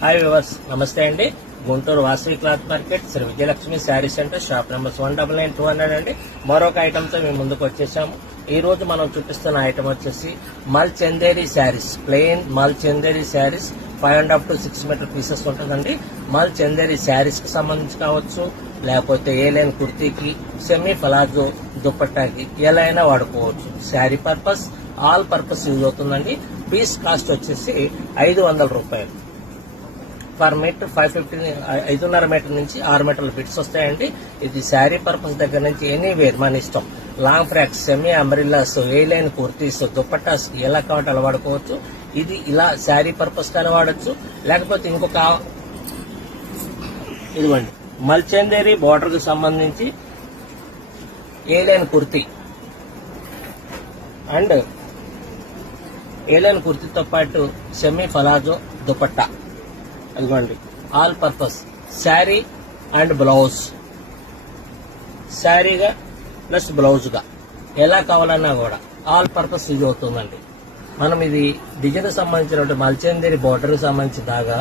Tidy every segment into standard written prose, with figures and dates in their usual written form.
Hi viewers, నమస్తే అండి. Guntur Vasavi cloth market, Shri Vijayalakshmi sari centre, shop numbers 199-200 అండి. మరొక ఐటమ్తో మేము ముందుకు వచ్చేసాము. ఈ రోజు మనం చూపిస్తున్న ఐటమ్ వచ్చేసి మల్ Chanderi saris, plain mul Chanderi saris 5.5 to 6 metre pieces ఉంటుందండి. మల్ చందేరి శారీస్ కి సంబంధించి కావచ్చు, లేకపోతే ఏ లైన్ కుర్తీకి, సెమీ ఫలాజో దుపట్టాకి ఎలా అయినా వాడుకోవచ్చు. Sari purpose, all purpose use అవుతుందండి. పీస్ కాస్ట్ వచ్చేసి 500 రూపాయలు. పర్ మీటర్ 550, 5.5 మీటర్ నుంచి 6 మీటర్ల బిట్స్ వస్తాయండి. ఇది శారీ పర్పస్ దగ్గర నుంచి ఎనీవేర్ మన ఇష్టం. లాంగ్ ఫ్రాక్స్, సెమీ అంబ్రిల్లాస్, ఏ లైన్ కుర్తీస్, దుపట్టాస్ ఎలా కావాలంటే అలా వాడుకోవచ్చు. ఇది ఇలా శారీ పర్పస్ కానీ వాడచ్చు, లేకపోతే ఇంకొక ఇదిగోండి మల్చందేరి బార్డర్ కి సంబంధించి A line kurti and A line కుర్తీతో పాటు సెమీ ఫలాజో దుపట్టా, అదిగోండి all purpose sari and blouse, శారీగా ప్లస్ బ్లౌజ్ గా ఎలా కావాలన్నా కూడా ఆల్ పర్పస్ యూజ్ అవుతుందండి. మనం ఇది డిజైన్ సంబంధించిన మల్చందేరి బోర్డర్ కి సంబంధించి దాగా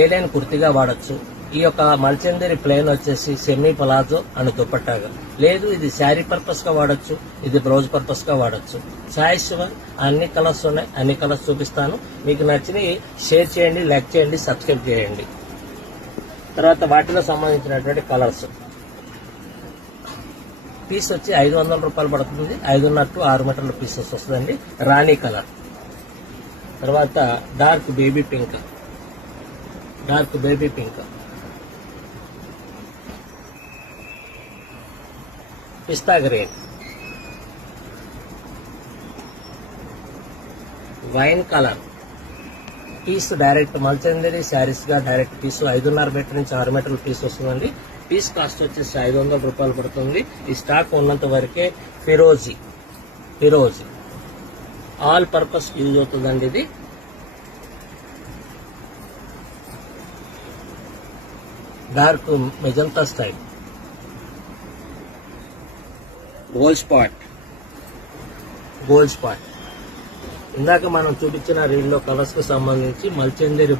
ఏ లైన్ కుర్తిగా వాడచ్చు. ఈ యొక్క మల్చందేరి ప్లేన్ వచ్చేసి సెమీ పలాజో అండ్ దుపట్టాగా, లేదు ఇది శారీ పర్పస్ గా వాడచ్చు, ఇది బ్లౌజ్ పర్పస్ గా వాడచ్చు. చాయిస్ అన్ని కలర్స్ ఉన్నాయి, అన్ని కలర్స్ చూపిస్తాను. మీకు నచ్చినవి షేర్ చేయండి, లైక్ చేయండి, సబ్స్క్రైబ్ చేయండి. తర్వాత వాటిలో సంబంధించినటువంటి కలర్స్ పీస్ వచ్చి 500 రూపాయలు పడుతుంది. 5.5 to 6 మీటర్ల పీసెస్ వస్తుందండి. రాణి కలర్, తర్వాత డార్క్ బేబీ పింక్, పిస్తా green, wine colour. Piece direct Malchanderi saris గా డైరెక్ట్ పీస్ 5.5 మీటర్ నుంచి 6 మీటర్ల పీస్ వస్తుందండి. పీస్ కాస్ట్ వచ్చేసి 500 రూపాయలు పడుతుంది. ఈ స్టాక్ ఉన్నంత వరకే. ఫిరోజీ ఆల్ పర్పస్ యూజ్ అవుతుందండి. ఇది dark magenta style, gold spot. ఇందాక మనం చూపించిన రీల్ లో కలర్స్ కు సంబంధించి మల్చందేరి